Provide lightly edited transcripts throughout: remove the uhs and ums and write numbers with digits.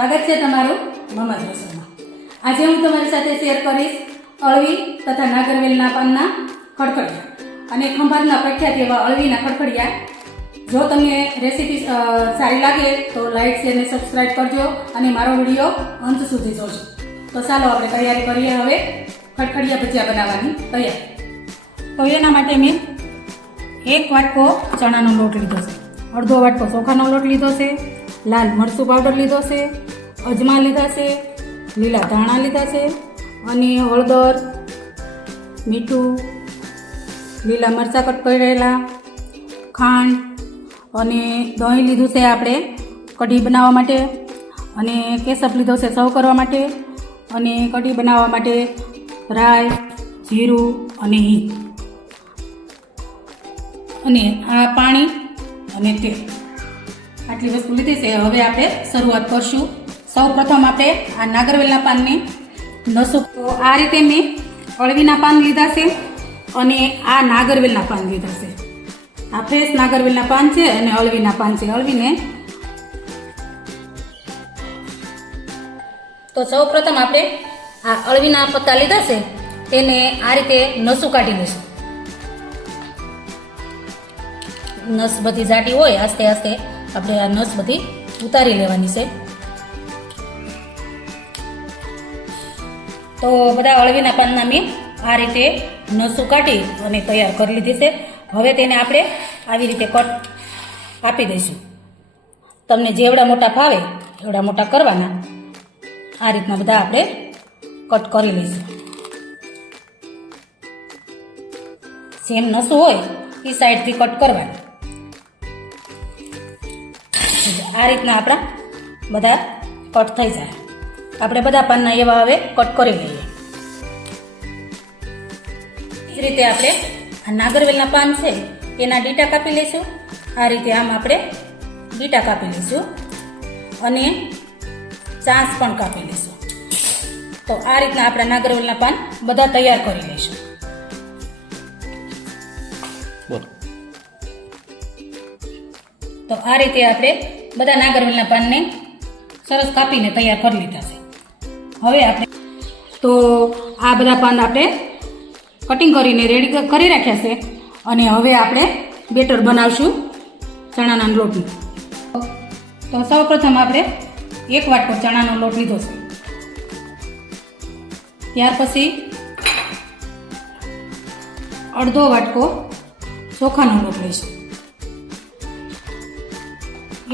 સ્વાગત છે તમારું મમજ રસોઈમાં। આજે હું તમારી સાથે શેર કરીશ અળવી તથા નાગરવેલના પાનના ખડખડિયા અને ખંભાતના પ્રખ્યાત એવા અળવીના ખડખડિયા। જો તમને રેસીપી સારી લાગે તો લાઈક શેર અને સબસ્ક્રાઈબ કરજો અને મારો વિડીયો અંત સુધી જોજો। તો ચાલો આપણે તૈયારી કરીએ હવે ખડખડિયા ભજીયા બનાવવાની તૈયારી। તો એના માટે મેં 1 વાટકો ચણાનો લોટ લીધો છે, અડધો વાટકો ચોખાનો લોટ લીધો છે, લાલ મરચું પાવડર લીધો છે, અજમા લીધા છે, લીલા ધાણા લીધા છે અને હળદર, મીઠું, લીલા મરચાં કટ કરેલા, ખાંડ અને દહીં લીધું છે આપણે કઢી બનાવવા માટે, અને કેસપ લીધો છે સર્વ કરવા માટે, અને કઢી બનાવવા માટે રાઈ, જીરું અને હિંગ, અને આ પાણી અને તેલ, આટલી વસ્તુ લીધી છે। હવે આપણે શરૂઆત કરશું। સૌ પ્રથમ આપણે આ નાગરવેલના પાનને નસું। તો આ રીતે મેં અળવીના પાન લીધા છે અને આ નાગરવેલના પાન લીધા છે। આ ફ્રેશ નાગરવેલના પાન છે અને અળવીના પાન છે। અળવીને તો સૌ પ્રથમ આપણે આ અળવીના પત્તા લીધા છે તેને આ રીતે નસું કાઢી લઈશું। નસ બધી જાડી હોય આસ્તે આસ્તે આપણે આ નસ બધી ઉતારી લેવાની છે। તો બધા અળવીના પાનના મેં આ રીતે નસું કાઢી અને તૈયાર કરી લીધી છે। હવે તેને આપણે આવી રીતે કટ આપી દઈશું। તમને જેવડા મોટા ભાવે એવડા મોટા કરવાના। આ રીતના બધા આપણે કટ કરી લઈશું। જેમ નસું હોય એ સાઈડથી કટ કરવાનું। આ રીતના આપણા બધા કટ થઈ જાય। આપણે બધા પાનના એવા હવે કટ કરી લઈએ। એ જ રીતે આપણે આ નાગરવેલના પાન છે એના ડીટા કાપી લઈશું। આ રીતે આમ આપણે ડીટા કાપી લઈશું અને ચાંચ પણ કાપી લઈશું। તો આ રીતના આપણા નાગરવેલના પાન બધા તૈયાર કરી લઈશું। તો આ રીતે આપણે બધા નાગરવેલના પાનને સરસ કાપીને તૈયાર કરી લીધા છે। હવે આપણે તો આ બધા પાન આપણે કટિંગ કરીને રેડી કરી રાખ્યા છે અને હવે આપણે બેટર બનાવશું ચણાના લોટનું। તો સૌ પ્રથમ આપણે 1 વાટકો ચણાનો લોટ લીધો છે, ત્યાર પછી અડધો વાટકો ચોખાનો લોટ લઈશું।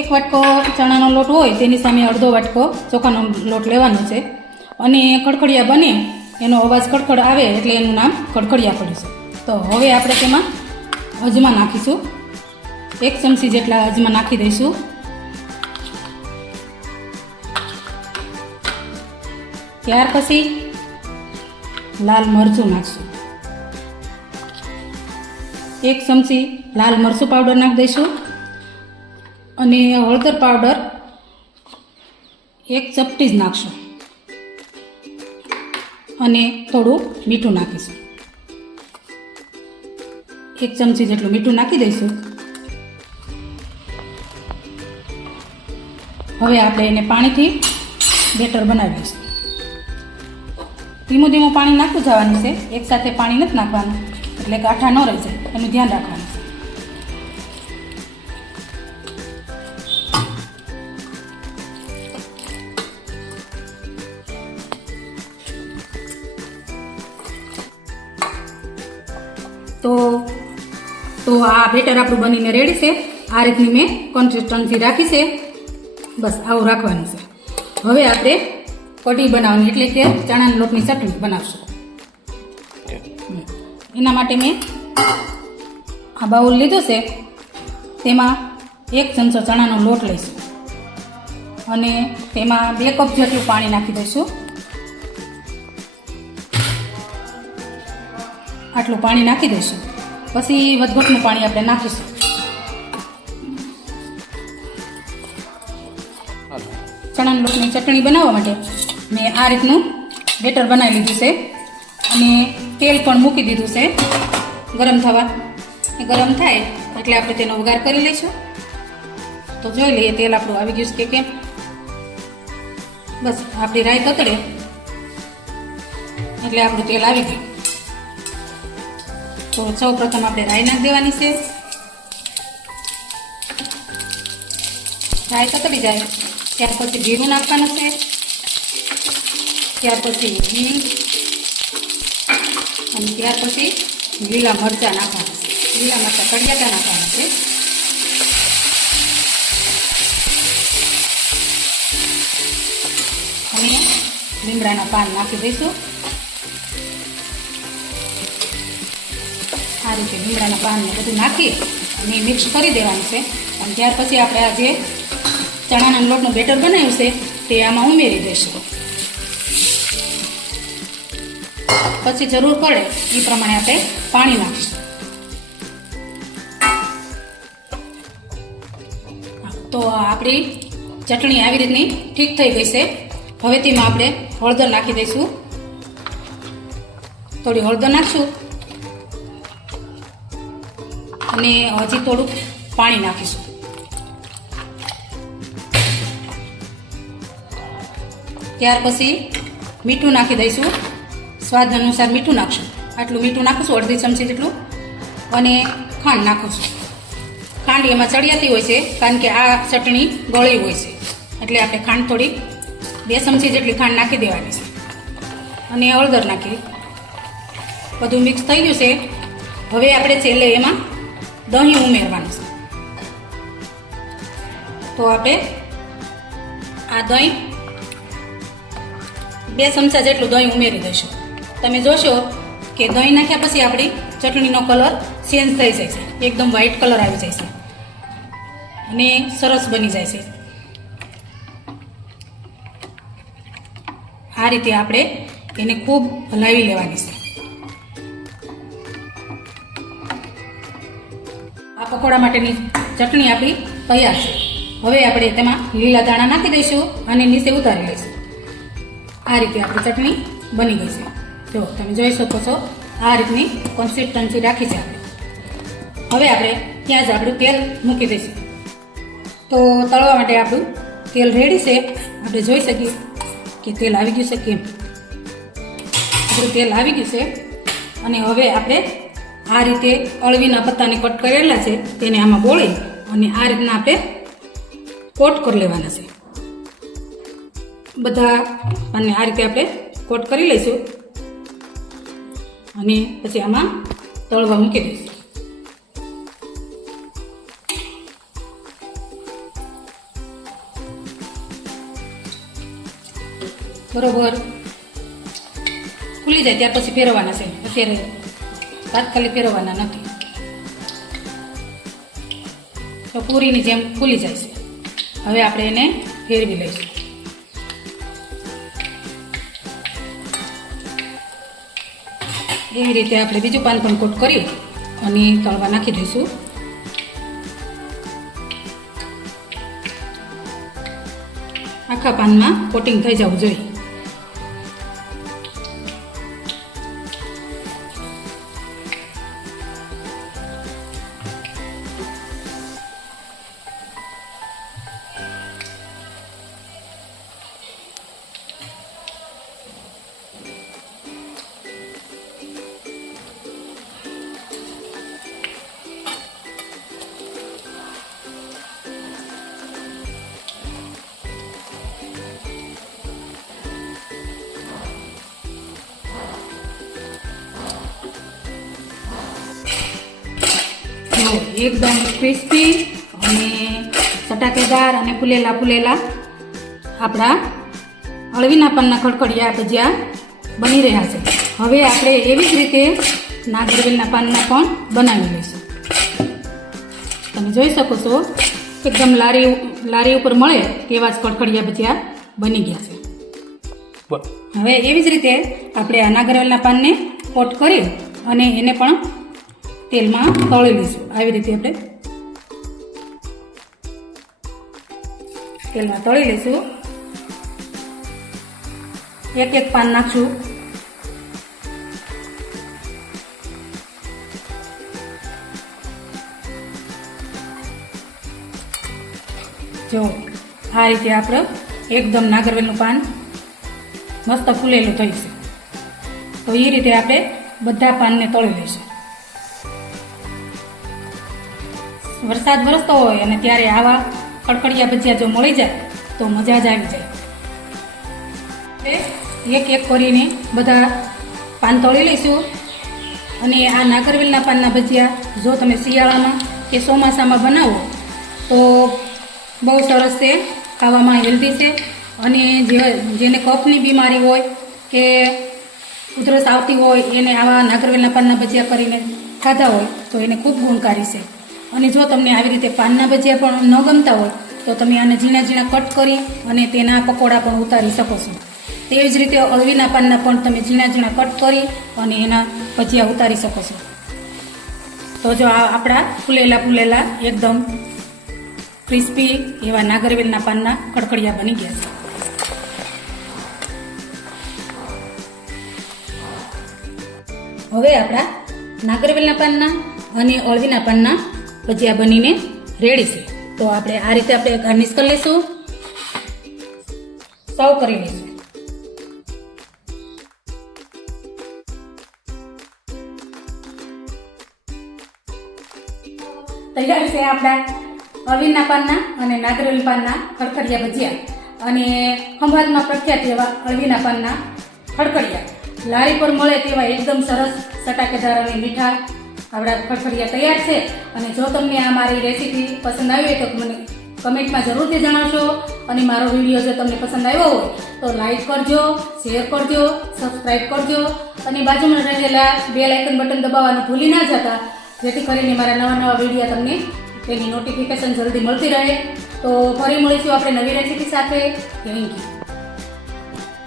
1 વાટકો ચણાનો લોટ હોય તેની સામે અડધો વાટકો ચોખાનો લોટ લેવાનો છે અને ખડખડિયા બને એનો અવાજ ખડખડ આવે એટલે એનું નામ ખડખડિયા પડ્યું છે। તો હવે આપણે તેમાં અજમા નાખીશું। 1 ચમચી જેટલા અજમા નાખી દઈશું। ત્યાર પછી લાલ મરચું નાખીશું। 1 ચમચી લાલ મરચું પાવડર નાખી દઈશું અને હળદર પાવડર 1 ચપટી જ નાખશું અને થોડું મીઠું નાખીશું। 1 ચમચી જેટલું મીઠું નાખી દઈશું। હવે આપણે એને પાણીથી બેટર બનાવી દઈશું। ધીમું ધીમું પાણી નાખતું જવાનું છે, એકસાથે પાણી નથી નાખવાનું એટલે ગાંઠા ન રહી જાય એનું ધ્યાન રાખવાનું છે। તો આ બેટર આપણું બનીને રેડી છે। આ રીતની મેં કન્સિસ્ટન્સી રાખી છે, બસ આવું રાખવાનું છે। હવે આપણે કઢી બનાવવાની એટલે કે ચણાના લોટની ચટણી બનાવશું। એના માટે મેં આ બાઉલ લીધું છે, તેમાં 1 ચમચો ચણાનો લોટ લઈશું અને તેમાં 2 કપ જેટલું પાણી નાખી દઈશું। આટલું પાણી નાખી દઈશું, પછી વધઘટનું પાણી આપણે નાખીશું। ચણાના લોટની ચટણી બનાવવા માટે મેં આ રીતનું બેટર બનાવી લીધું છે અને તેલ પણ મૂકી દીધું છે ગરમ થવા। ગરમ થાય એટલે આપણે તેનો વઘાર કરી લઈશું। તો જોઈ લઈએ તેલ આપણું આવી ગયું છે કે કેમ। બસ આપણી રાઈ તતડે એટલે આપણું તેલ આવી ગયું. તો સૌ પ્રથમ આપણે રાઈ નાખી દેવાની છે. રાઈ તતડી જાય ત્યાર પછી જીરું નાખવાનું છે. ત્યાર પછી ઘી અને ત્યાર પછી લીલા મરચાં નાખવાના છે. લીલા મરચાં કડિયાકા નાખવાના છે. અને લીમડાના પાન નાખી દઈશું. આ રીતે લીમડાના પાનને બધું નાખી અને મિક્સ કરી દેવાનું છે. અને ત્યાર પછી આપણે આ જે ચણાના લોટનું બેટર બનાવ્યું છે તે આમાં ઉમેરી દઈશું. પછી જરૂર પડે એ પ્રમાણે આપણે પાણી નાખીશું. તો આપણી ચટણી આવી રીતની ઠીક થઈ ગઈ છે. હવે તેમાં આપણે હળદર નાખી દઈશું. થોડી હળદર નાખશું અને હજી થોડુંક પાણી નાખીશું. ત્યાર પછી મીઠું નાખી દઈશું. સ્વાદ અનુસાર મીઠું નાખશું. આટલું મીઠું નાખીશું, અડધી ચમચી જેટલું. અને ખાંડ નાખીશું. ખાંડ એમાં ચડિયાતી હોય છે કારણ કે આ ચટણી ગળી હોય છે એટલે આપણે ખાંડ થોડી 2 ચમચી જેટલી ખાંડ નાખી દેવાની છે. અને હળદર નાખી બધું મિક્સ થઈ ગયું છે. હવે આપણે છેલ્લે એમાં દહીં ઉમેરવાનું છે. તો આપણે આ દહીં 2 ચમચા જેટલું દહીં ઉમેરી દઈશું. તમે જોશો કે દહીં નાખ્યા પછી આપણી ચટણીનો કલર ચેન્જ થઈ જાય છે. એકદમ વ્હાઈટ કલર આવી જાય છે અને સરસ બની જાય છે. આ રીતે આપણે એને ખૂબ હલાવી લેવાની છે. આ પકોડા માટેની ચટણી આપણી તૈયાર છે. હવે આપણે તેમાં લીલા દાણા નાખી દઈશું અને નીચે ઉતારી લઈશું. આ રીતે આપણી ચટણી બની ગઈ છે. જો તમે જોઈ શકો છો આ રીતની કન્સિસ્ટન્સી રાખી છે આપણે. હવે આપણે ત્યાં જ આપણું તેલ મૂકી દઈશું. તો તળવા માટે આપણું તેલ રેડી છે. આપણે જોઈ શકીએ કે તેલ આવી ગયું છે કેમ. આપણું તેલ આવી ગયું છે અને હવે આપણે આ રીતે અળવીના પત્તાને કટ કરેલા છે તેને આમાં બોળી અને આ રીતના આપણે કોટ કરી લેવાના છે. બધા પાનને આ રીતે આપણે કોટ કરી લઈશું અને પછી આમાં તળવા મૂકી દઈશું. બરોબર ફૂલી જાય ત્યાર પછી ફેરવવાના છે. અત્યારે તાત્કાલિક ફેરવવાના નથી તો પૂરીની જેમ ફૂલી જાય છે. હવે આપણે એને ફેરવી લઈશું. એવી રીતે આપણે બીજું પાન પણ કોટ કરી અને તળવા નાખી દઈશું. આખા પાનમાં કોટિંગ થઈ જવું જોઈએ. એકદમ ક્રિસ્પી અને ચટાકેદાર અને ફૂલેલા આપણા અળવીના પાનના ખડખડિયા ભજીયા બની રહ્યા છે. હવે આપણે એવી જ રીતે નાગરવેલના પાનના પણ બનાવી લઈશું. તમે જોઈ શકો છો એકદમ લારી ઉપર મળે તેવા જ ખડખડિયા ભજીયા બની ગયા છે. હવે એવી જ રીતે આપણે આ નાગરવેલના પાનને કોટ કરી અને એને પણ તેલમાં તળી લઈશું. આવી રીતે આપણે તેલમાં તળી લઈશું. એક પાન નાખશું. જો આ રીતે આપણે એકદમ નાગરવેલનું પાન મસ્ત ફૂલેલું થયું છે. તો એ રીતે આપણે બધા પાનને તળી લઈશું. વરસાદ વરસતો હોય અને ત્યારે આવા કડકડિયા ભજીયા જો મળી જાય તો મજા જ આવી જાય. એક એક કરીને બધા પાન તળી લઈશું. અને આ નાગરવેલના પાનના ભજીયા જો તમે શિયાળામાં કે ચોમાસામાં બનાવો તો બહુ સરસ છે, ખાવામાં હેલ્ધી છે. અને જેને કફની બીમારી હોય કે ઉધરસ આવતી હોય એને આવા નાગરવેલના પાનના ભજીયા કરીને ખાધા હોય તો એને ખૂબ ગુણકારી છે. અને જો તમને આવી રીતે પાનના ભજીયા પણ ન ગમતા હોય તો તમે આને ઝીણા ઝીણા કટ કરી અને તેના પકોડા પણ ઉતારી શકો છો. તેવી જ રીતે અળવીના પાનના પણ તમે ઝીણા ઝીણા કટ કરી અને એના ભજીયા ઉતારી શકો છો. તો જો આ આપણા ફૂલેલા એકદમ ક્રિસ્પી એવા નાગરવેલના પાનના કડકડિયા બની ગયા છે. હવે આપણા નાગરવેલના પાનના અને અળવીના પાનના ભજીયા બનીને રેડી છે. તો આપણે આ રીતે આપણે ગાર્નિશ કરી લઈશું, સર્વ કરી લઈશું. તૈયાર છે આપણા અળવીના પાનના અને નાગરવેલ પાનના ખડખડિયા ભજીયા અને ખંભાતમાં પ્રખ્યાત એવા અળવીના પાનના ખડખડિયા. લારી પર મળે તેવા એકદમ સરસ ચટાકેદાર અને મીઠા આપણા ખડખડિયા તૈયાર છે. અને જો તમને આ મારી રેસીપી પસંદ આવી હોય તો મને કમેન્ટમાં જરૂરથી જણાવશો. અને મારો વિડીયો જો તમને પસંદ આવ્યો હોય તો લાઈક કરજો, શેર કરજો, સબસ્ક્રાઈબ કરજો અને બાજુમાં રહેલા બેલ આઇકન બટન દબાવવાનું ભૂલી ના જતા, જેથી કરીને મારા નવા વિડીયો તમને તેની નોટિફિકેશન જલ્દી મળતી રહે. તો ફરી મળીશું આપણે નવી રેસીપી સાથે. Thank you.